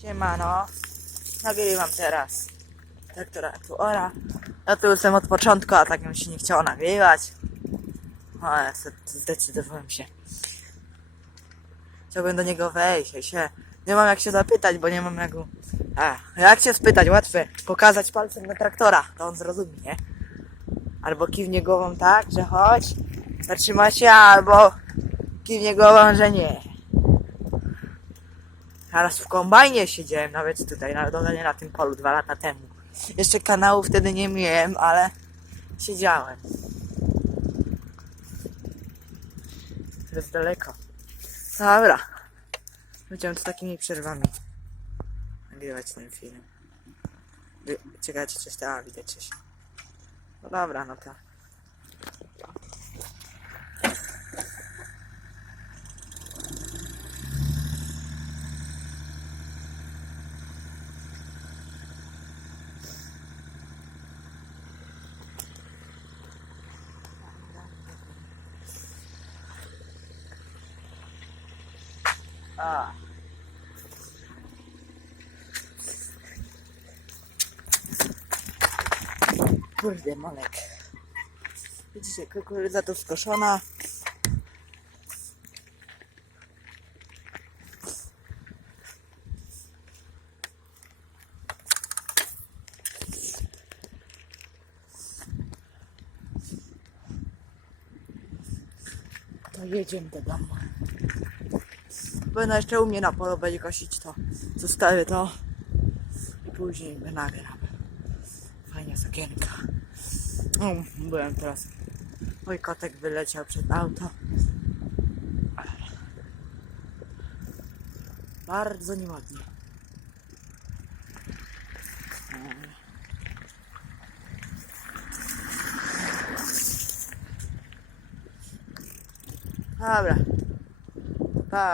Siemano, nagrywam teraz traktora tu ora. Ja tu jestem od początku, a tak mi się nie chciało nagrywać. Ale zdecydowałem się. Chciałbym do niego wejść, ja się nie mam jak się zapytać, bo nie mam jak... A, jak się spytać? Łatwe. Pokazać palcem na traktora, to on zrozumie, nie? Albo kiwnie głową tak, że chodź, zatrzyma się, albo kiwnie głową, że nie. Teraz w kombajnie siedziałem nawet tutaj, na dole na tym polu dwa lata temu. Jeszcze kanału wtedy nie miałem, ale siedziałem. To jest daleko. Dobra. Będziemy tu takimi przerwami nagrywać ten film. Czekajcie, coś tam, widać. No dobra, no to. A. Kurde, Molek. Widzicie, kukurydza tu skoszona. To jedziemy do domu. Będę jeszcze u mnie na polu będzie kosić to. Zostawię to i później nagram. Fajna sakienka. Byłem teraz. Mój kotek wyleciał przed auto. Bardzo nieładnie. Dobra. Pa.